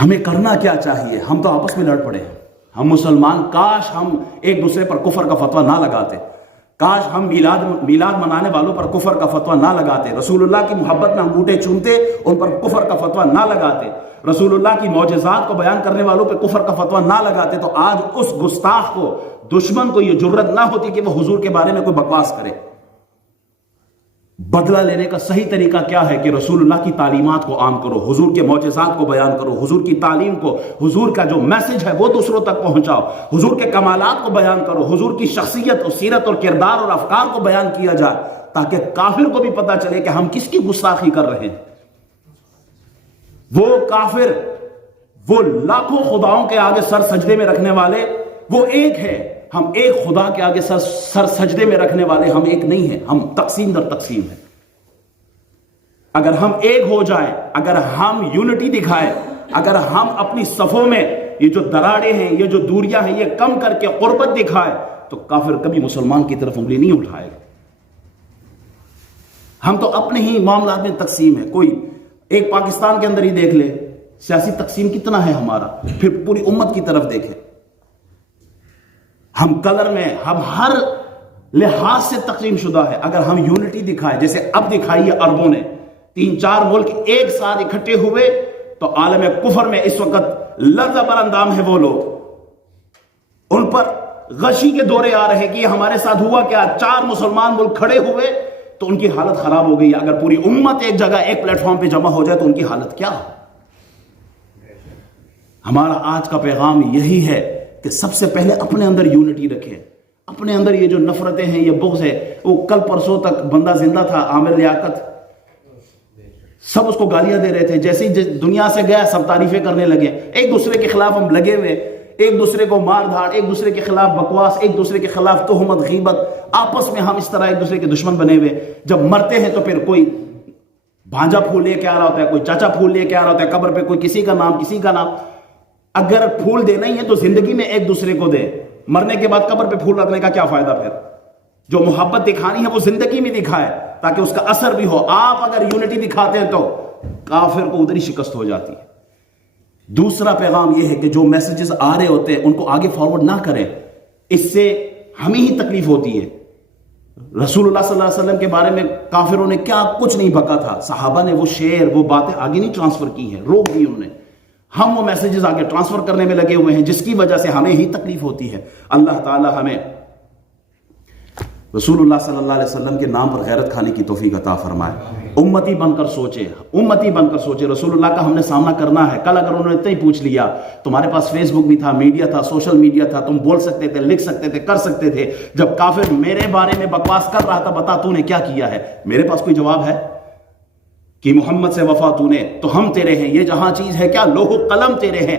ہمیں کرنا کیا چاہیے؟ ہم تو آپس میں لڑ پڑے ہیں، ہم مسلمان، کاش ہم ایک دوسرے پر کفر کا فتویٰ نہ لگاتے، کاش ہم میلاد منانے والوں پر کفر کا فتویٰ نہ لگاتے، رسول اللہ کی محبت میں انگوٹھے چومتے ان پر کفر کا فتویٰ نہ لگاتے، رسول اللہ کی معجزات کو بیان کرنے والوں پہ کفر کا فتویٰ نہ لگاتے، تو آج اس گستاخ کو، دشمن کو یہ جرت نہ ہوتی کہ وہ حضور کے بارے میں کوئی بکواس کرے۔ بدلہ لینے کا صحیح طریقہ کیا ہے کہ رسول اللہ کی تعلیمات کو عام کرو، حضور کے معجزات کو بیان کرو، حضور کی تعلیم کو، حضور کا جو میسج ہے وہ دوسروں تک پہنچاؤ، حضور کے کمالات کو بیان کرو، حضور کی شخصیت اور سیرت اور کردار اور افکار کو بیان کیا جائے، تاکہ کافر کو بھی پتا چلے کہ ہم کس کی گستاخی کر رہے ہیں۔ وہ کافر، وہ لاکھوں خداؤں کے آگے سر سجدے میں رکھنے والے، وہ ایک ہے، ہم ایک خدا کے آگے سر سجدے میں رکھنے والے ہم ایک نہیں ہیں، ہم تقسیم در تقسیم ہیں۔ اگر ہم ایک ہو جائیں، اگر ہم یونٹی دکھائیں، اگر ہم اپنی صفوں میں یہ جو دراڑیں ہیں، یہ جو دوریاں ہیں، یہ کم کر کے قربت دکھائیں، تو کافر کبھی مسلمان کی طرف انگلی نہیں اٹھائے گا۔ ہم تو اپنے ہی معاملات میں تقسیم ہے، کوئی ایک پاکستان کے اندر ہی دیکھ لے، سیاسی تقسیم کتنا ہے ہمارا، پھر پوری امت کی طرف دیکھیں، ہم کلر میں، ہم ہر لحاظ سے تقسیم شدہ ہے۔ اگر ہم یونٹی دکھائیں، جیسے اب دکھائی ہے عربوں نے، 3-4 ملک ایک ساتھ اکٹھے ہوئے، تو عالم کفر میں اس وقت لرزہ بر اندام ہے وہ لوگ، ان پر غشی کے دورے آ رہے کہ یہ ہمارے ساتھ ہوا کیا، 4 مسلمان ملک کھڑے ہوئے تو ان کی حالت خراب ہو گئی۔ اگر پوری امت ایک جگہ ایک پلیٹ فارم پہ جمع ہو جائے تو ان کی حالت کیا ہو۔ ہمارا آج کا پیغام یہی ہے کہ سب سے پہلے اپنے اندر یونٹی رکھیں، اپنے اندر یہ جو نفرتیں ہیں، یہ بغض ہے۔ وہ کل پرسوں تک بندہ زندہ تھا، عامر لیاقت، سب اس کو گالیاں دے رہے تھے، جیسے ہی دنیا سے گیا سب تعریفیں کرنے لگے۔ ایک دوسرے کے خلاف ہم لگے ہوئے، ایک دوسرے کو مار دھاڑ، ایک دوسرے کے خلاف بکواس، ایک دوسرے کے خلاف تہمت، غیبت، آپس میں ہم اس طرح ایک دوسرے کے دشمن بنے ہوئے۔ جب مرتے ہیں تو پھر کوئی بھانجا پھول لے کے آ رہا ہوتا ہے، کوئی چاچا پھول لے کے آ رہا ہوتا ہے، قبر پہ کوئی کسی کا نام کسی کا نام۔ اگر پھول دینا ہی ہے تو زندگی میں ایک دوسرے کو دے، مرنے کے بعد قبر پہ پھول رکھنے کا کیا فائدہ؟ پھر جو محبت دکھانی ہے وہ زندگی میں دکھائے تاکہ اس کا اثر بھی ہو۔ آپ اگر یونٹی دکھاتے ہیں تو کافر کو ادھر ہی شکست ہو جاتی ہے۔ دوسرا پیغام یہ ہے کہ جو میسیجز آ رہے ہوتے ہیں ان کو آگے فارورڈ نہ کریں، اس سے ہمیں ہی تکلیف ہوتی ہے۔ رسول اللہ صلی اللہ علیہ وسلم کے بارے میں کافروں نے کیا کچھ نہیں بکا تھا، صحابہ نے وہ شعر، وہ باتیں آگے نہیں ٹرانسفر کی ہیں، روک دی انہوں نے۔ ہم وہ میسیجز آگے ٹرانسفر کرنے میں لگے ہوئے ہیں، جس کی وجہ سے ہمیں ہی تکلیف ہوتی ہے۔ اللہ تعالی ہمیں رسول اللہ صلی اللہ علیہ وسلم کے نام پر غیرت کھانے کی توفیق عطا فرمائے۔ امتی بن کر سوچے، امتی بن کر سوچے، رسول اللہ کا ہم نے سامنا کرنا ہے۔ کل اگر انہوں نے اتنا ہی پوچھ لیا، تمہارے پاس فیس بک بھی تھا، میڈیا تھا، سوشل میڈیا تھا، تم بول سکتے تھے، لکھ سکتے تھے، کر سکتے تھے۔ جب کافر میرے بارے میں بکواس کر رہا تھا، بتا تو نے کیا کیا ہے؟ میرے پاس کوئی جواب ہے کہ محمد سے وفا تو نے، تو ہم تیرے ہیں، یہ جہاں چیز ہے کیا، لوح و قلم تیرے ہیں۔